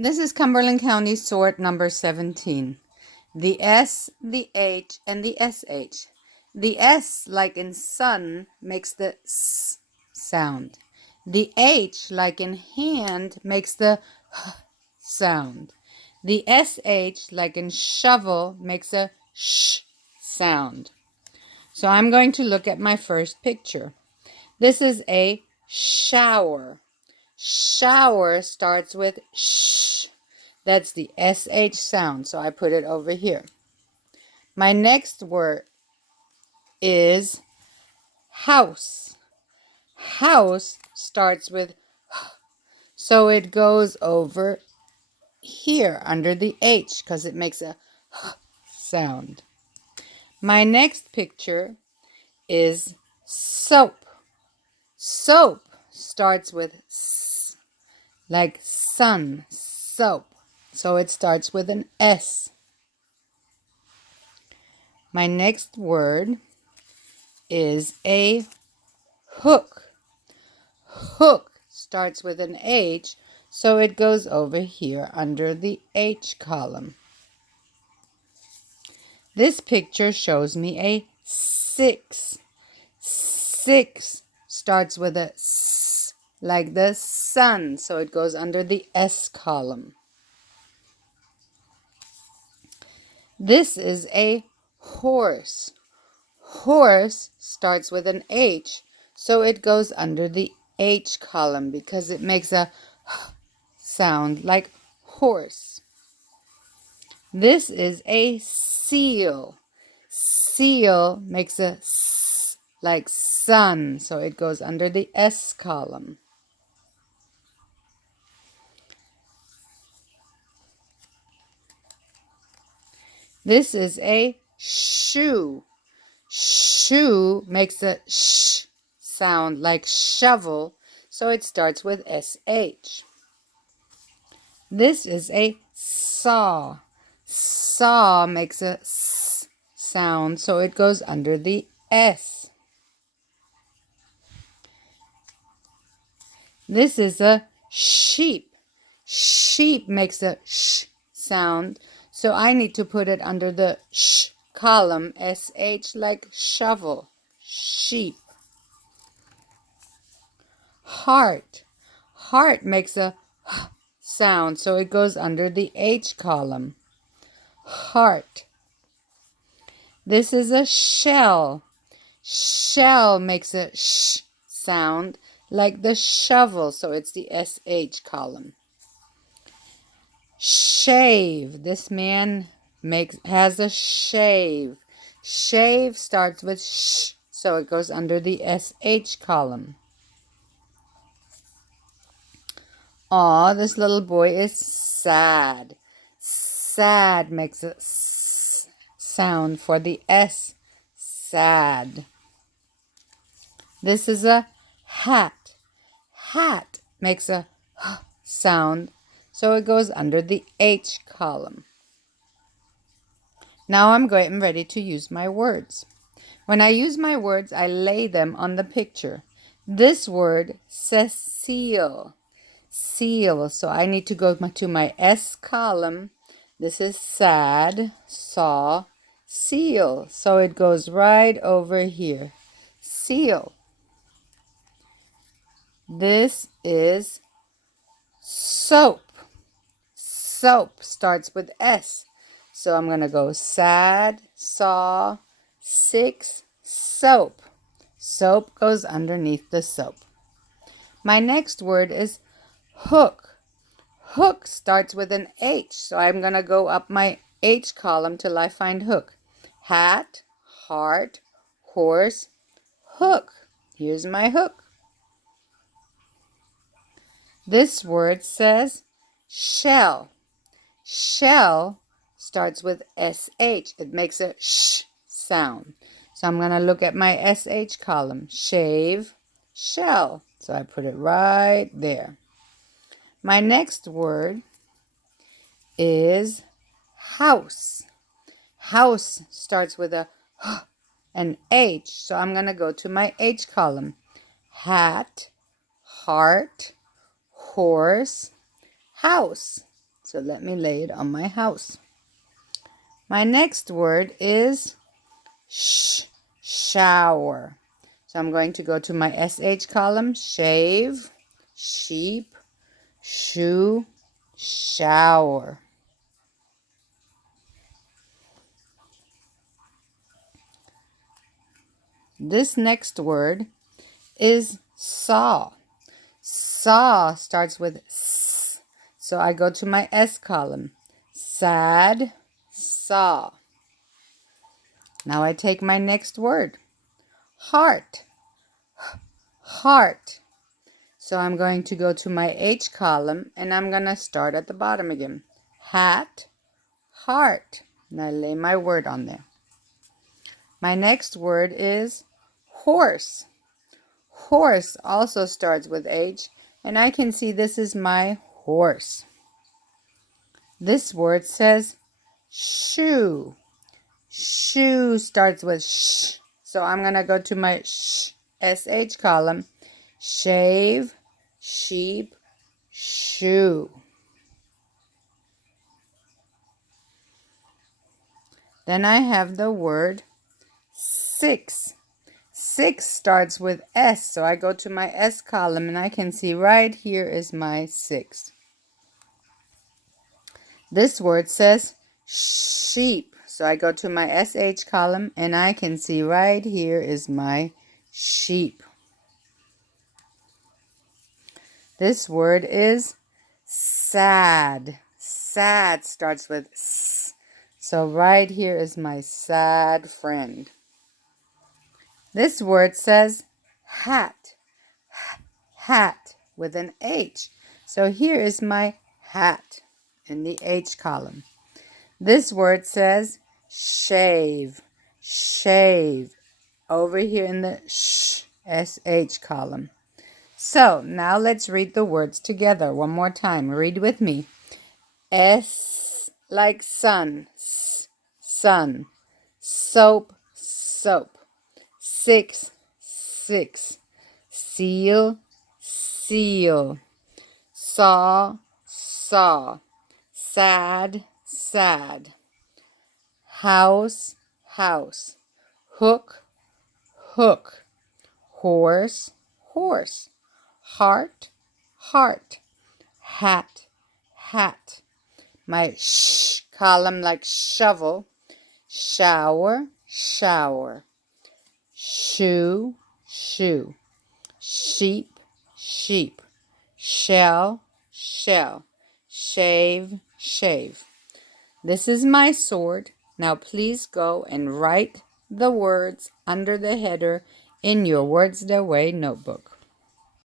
This is Cumberland County sort number 17. The S, the H, and the SH. The S, like in sun, makes the S sound. The H, like in hand, makes the H sound. The SH, like in shovel, makes a sh sound. So I'm going to look at my first picture. This is a shower. Shower starts with sh. That's the SH sound, so I put it over here. My next word is house. House starts with h, so it goes over here under the H because it makes a h sound. My next picture is soap. Soap starts with s, like sun, soap. So it starts with an S. My next word is a hook. Hook starts with an H, so it goes over here under the H column. This picture shows me a 6. 6 starts with a S, like the sun, so it goes under the S column. This is a horse. Horse starts with an H, so it goes under the H column because it makes a sound like horse. This is a seal. Seal makes a S like sun, so it goes under the S column. This is a shoe. Shoe makes a sh sound like shovel, so it starts with SH. This is a saw. Saw makes a S sound, so it goes under the S. This is a sheep. Sheep makes a sh sound, so I need to put it under the sh column, SH like shovel, sheep. Heart. Heart makes a h sound, so it goes under the H column, heart. This is a shell. Shell makes a sh sound like the shovel, so it's the SH column. Shave. This man has a shave. Shave starts with sh, so it goes under the SH column. Aw, this little boy is sad. Sad makes a s sound for the S, sad. This is a hat. Hat makes a h sound, so it goes under the H column. Now I'm ready to use my words. When I use my words, I lay them on the picture. This word says seal. Seal. So I need to go to my S column. This is sad, saw, seal. So it goes right over here. Seal. This is soap. Soap starts with S. So I'm going to go sad, saw, 6, soap. Soap goes underneath the soap. My next word is hook. Hook starts with an H, so I'm going to go up my H column till I find hook. Hat, heart, horse, hook. Here's my hook. This word says shell. Shell starts with SH. It makes a sh sound. So I'm going to look at my SH column. Shave, shell. So I put it right there. My next word is house. House starts with a h and H. So I'm going to go to my H column. Hat, heart, horse, house. So let me lay it on my house. My next word is shower. So I'm going to go to my SH column. Shave, sheep, shoe, shower. This next word is saw. Saw starts with S. So I go to my S column. Sad, saw. Now I take my next word. Heart. Heart. So I'm going to go to my H column and I'm going to start at the bottom again. Hat, heart. And I lay my word on there. My next word is horse. Horse also starts with H, and I can see this is my horse. This word says shoe. Shoe starts with sh. So I'm going to go to my SH column. Shave, sheep, shoe. Then I have the word six. Six starts with S, so I go to my S column and I can see right here is my 6. This word says sheep, so I go to my SH column and I can see right here is my sheep. This word is sad. Sad starts with S, so right here is my sad friend. This word says hat. Hat with an H. So here is my hat in the H column. This word says shave. Shave over here in the SH column. So now let's read the words together one more time. Read with me. S like sun. Sun. Soap. Soap. 6. Seal. Seal. Saw. Saw. Sad. Sad. House. House. Hook. Hook. Horse. Horse. Heart. Heart. Hat. Hat. My column like shovel. Shower. Shower. Shoe. Shoe. Sheep. Sheep. Shell. Shell. Shave. Shave. This is my sword. Now please go and write the words under the header in your Words Their Way notebook.